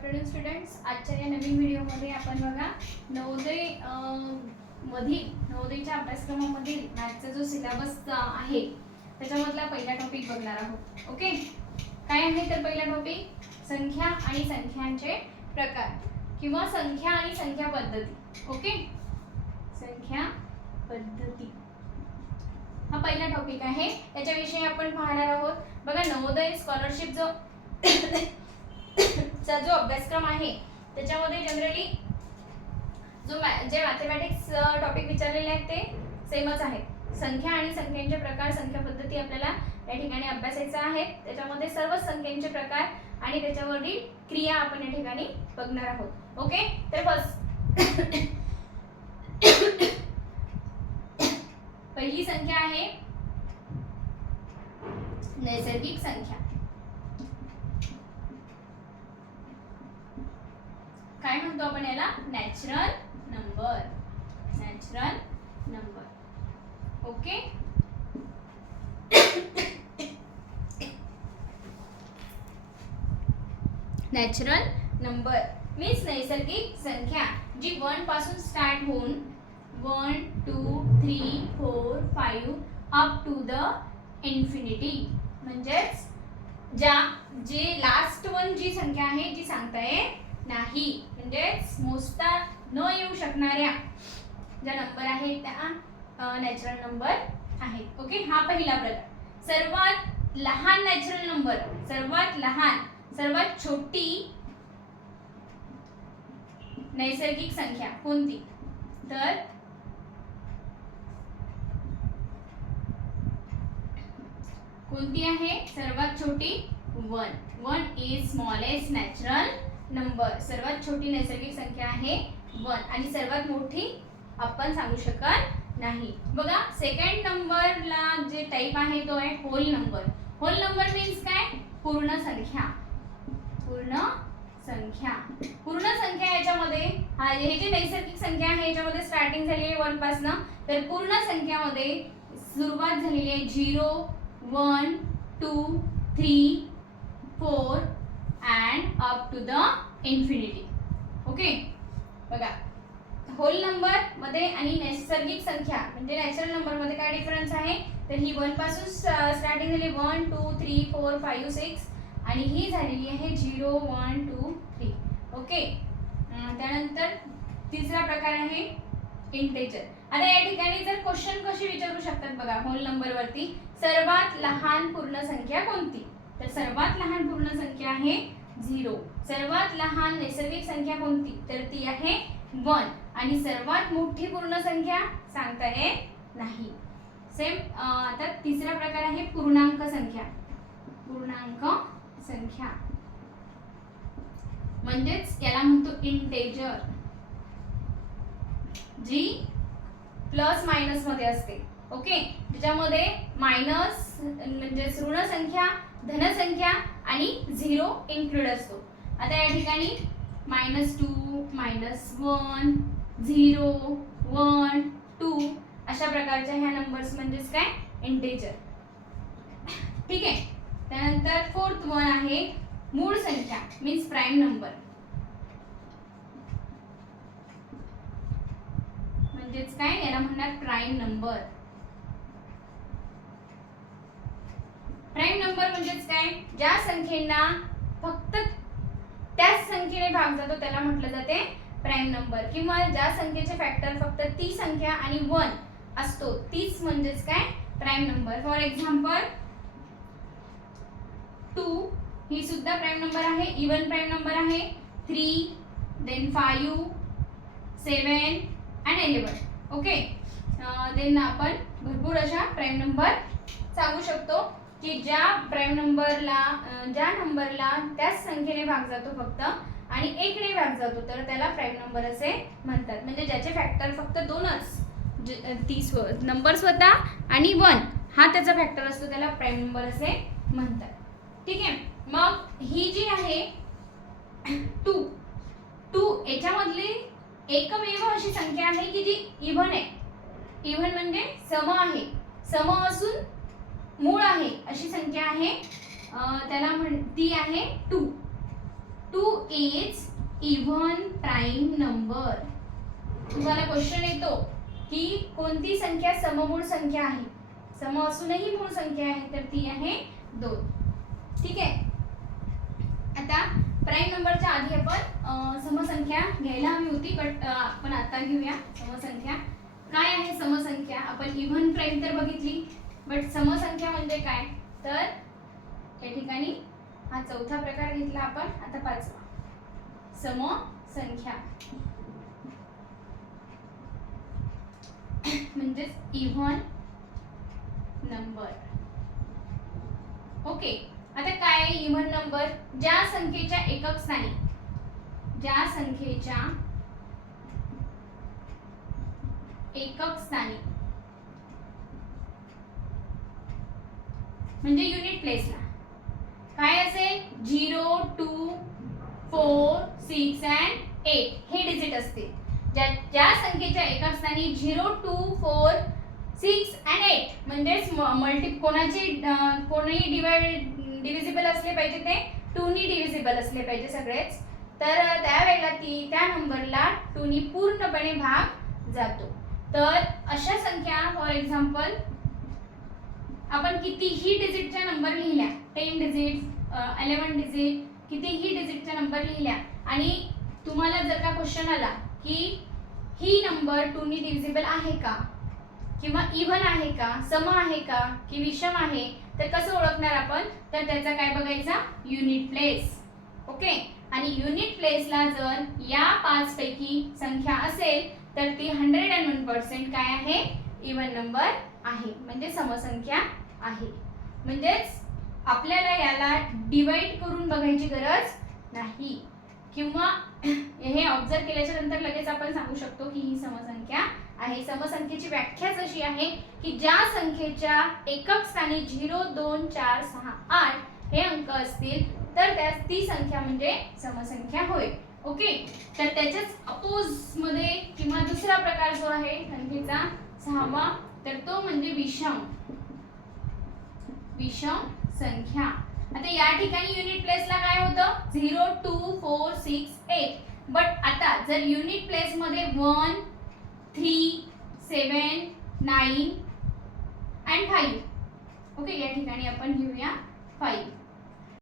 Afternoon students आजच्या या नवीन व्हिडिओमध्ये आपण बघा नवोदय मधील नवोदयच्या अभ्यासक्रमामधील मॅथचा जो सिलेबस आहे त्याच्यामधला पहिला टॉपिक बघणार आहोत. ओके काय आहे तर पहिला टॉपिक संख्या आणि संख्यांचे प्रकार किंवा संख्या आणि संख्या पद्धती. ओके संख्या पद्धती. हा पहिला टॉपिक आहे. त्याच्याविषयी आपण पाहणार आहोत. बघा नवोदय स्कॉलरशिप जो चा जो अभ्यासक्रम आहे त्याच्यामध्ये जनरली जो मॅ- जे मॅथमॅटिक्स टॉपिक विचारलेले आहेत ते सेमच आहेत. संख्या आणि संख्यांचे प्रकार संख्या पद्धती आपल्याला या ठिकाणी अभ्यासायचा आहे. त्याच्यामध्ये सर्व संख्यांचे प्रकार आणि त्याच्यावरील क्रिया आपण या ठिकाणी बघणार आहोत. ओके तर बस पहिली संख्या आहे नैसर्गिक संख्या. काय म्हणतो आपण याला? Natural number natural number okay natural number means नैसर्गिक संख्या जी वनपासून स्टार्ट होऊन one two three four five up to the infinity म्हणजेच ज्या जे लास्ट वन जी संख्या आहे जी सांगताय नाही. म्हणजेच मोजता न येऊ शकणाऱ्या ज्या नंबर आहेत त्या नॅचरल नंबर आहेत. ओके हा पहिला प्रकार. सर्वात लहान नॅचरल नंबर सर्वात लहान सर्वात छोटी नैसर्गिक संख्या कोणती? तर कोणती आहे? सर्वात छोटी one. One is smallest natural number. सर्वात छोटी नैसर्गिक संख्या आहे वन. आणि सर्वात मोठी आपण सांगू शकत नाही. बघा सेकंड नंबरला जे टाईप आहे तो आहे whole number whole number means काय? पूर्ण संख्या. पूर्ण संख्या. पूर्ण संख्या याच्यामध्ये हे जे नैसर्गिक संख्या आहे याच्यामध्ये स्टार्टिंग झाली आहे वन पासनं तर पूर्ण संख्यामध्ये सुरुवात झालेली आहे zero one two three four and up to the infinity okay बघा. होल नंबरमध्ये आणि नैसर्गिक संख्या म्हणजे नॅचरल नंबरमध्ये काय डिफरन्स आहे? तर ही वनपासून स्टार्टिंग झाली one two three four five six आणि ही झालेली आहे zero one two three okay त्यानंतर तिसरा प्रकार आहे इंटेजर आता या ठिकाणी जर क्वेश्चन कशी विचारू शकतात बघा होल नंबरवरती सर्वात लहान पूर्ण संख्या कोणती? तर सर्वात लहान पूर्ण संख्या आहे झिरो. सर्वात लहान नैसर्गिक संख्या कोणती? तर ती आहे वन. आणि सर्वात मोठी पूर्ण संख्या सांगता येत नाही सेम आता तिसरा प्रकार आहे पूर्णांक संख्या. पूर्णांक संख्या. म्हणजेच याला म्हणतो इंटेजर जी प्लस मायनसमध्ये असते. ओके त्याच्यामध्ये मायनस म्हणजे ऋण संख्या धनसंख्या आणि झिरो इन्क्लूड असतो. आता या ठिकाणी minus two minus one zero one two अशा प्रकारच्या ह्या नंबर्स म्हणजेच काय? इंटेजर ठीक आहे? त्यानंतर फोर्थ वन आहे मूळ संख्या मीन्स प्राईम नंबर म्हणजेच काय? याला म्हणणार प्राईम नंबर प्राईम नंबर म्हणजेच काय? ज्या संख्येना फक्त त्याच संख्येने भाग जातो त्याला म्हटलं जाते प्राईम नंबर किंवा ज्या संख्येचे फॅक्टर फक्त ती संख्या आणि वन असतो तीच म्हणजेच काय? Prime number for example two ही सुद्धा प्राईम नंबर आहे इवन प्राईम नंबर आहे. Three then five seven and eleven okay then आपण भरपूर अशा प्राईम नंबर सांगू शकतो. की ज्या प्राईम नंबरला ज्या नंबरला त्याच संख्येने भाग जातो फक्त आणि एकने भाग जातो तर त्याला प्राईम नंबर असे म्हणतात. म्हणजे ज्याचे फॅक्टर फक्त दोनच जे- अ, तीस नंबर स्वतः आणि वन हा त्याचा फॅक्टर असतो त्याला प्राईम नंबर असे म्हणतात. ठीक आहे? मग ही जी आहे टू टू याच्यामधली एकमेव अशी संख्या आहे की जी इव्हन आहे. इव्हन म्हणजे सम आहे. सम असून मूळ आहे. अशी संख्या आहे. त्याला म्हण ती आहे two two is even prime number तुम्हाला क्वेश्चन येतो की कोणती संख्या सममूळ संख्या आहे? सम असूनही मूळ संख्या आहे तर ती आहे दोन. ठीक आहे? आता प्राईम नंबरच्या आधी आपण समसंख्या घ्यायला हवी होती बट आपण आता घेऊया समसंख्या. काय आहे समसंख्या? आपण इव्हन प्राईम तर बघितली. बट समसंख्या म्हणजे काय? तर या ठिकाणी हा चौथा प्रकार घेतला आपण आता पाचवा. समसंख्या. म्हणजेच इव्हन नंबर. ओके आता काय आहे इव्हन नंबर? ज्या संख्येच्या एकक स्थानी ज्या संख्येच्या एकक स्थानी म्हणजे युनिट प्लेसला काय असेल? Zero two four six and eight हे डिजिट असतील. ज्या ज्या संख्येच्या एका स्थानी zero two four six and eight म्हणजेच मल्टी कोणाची कोणीही कोणी डिवाइड डिव्हिजिबल असले पाहिजे ते टूनी डिव्हिजिबल असले पाहिजे सगळेच. तर त्यावेळेला ती त्या नंबरला टूनी पूर्णपणे भाग जातो. तर अशा संख्या फॉर एक्झाम्पल आपण कितीही डिजिटच्या नंबर लिहिल्या टेन डिजिट अलेवन डिजिट कितीही डिजिटच्या नंबर लिहिल्या आणि तुम्हाला जर का क्वेश्चन आला की ही नंबर टूनी डिव्हिजिबल आहे का? किंवा इव्हन आहे का? सम आहे का? की विषम आहे? तर कसं ओळखणार आपण? तर त्याचा काय बघायचा? युनिट प्लेस ओके आणि युनिट प्लेसला जर या पाच पैकी संख्या असेल तर ती हंड्रेड अँड वन पर्सेंट काय आहे? इव्हन नंबर आहे. म्हणजे समसंख्या आहे. म्हणजेच आपल्याला याला डिवाइड करून बघायची गरज नाही. किंवा हे ऑब्झर्व केल्याच्यानंतर लगेच आपण सांगू शकतो की ही समसंख्या आहे. समसंख्येची व्याख्याच अशी आहे की ज्या संख्येच्या एकक स्थानी झिरो दोन चार सहा आठ हे अंक असतील तर त्या ती संख्या म्हणजे समसंख्या होय. ओके? तर त्याच्याच अपोजमध्ये किंवा दुसरा प्रकार जो आहे संख्येचा सहावा तर तो म्हणजे विषम. विषम संख्या. आता या ठिकाणी युनिट प्लेसला काय होतं? Zero two four six eight but आता जर unit प्लेसमध्ये one three seven nine and five okay या ठिकाणी आपण घेऊया फाईव्ह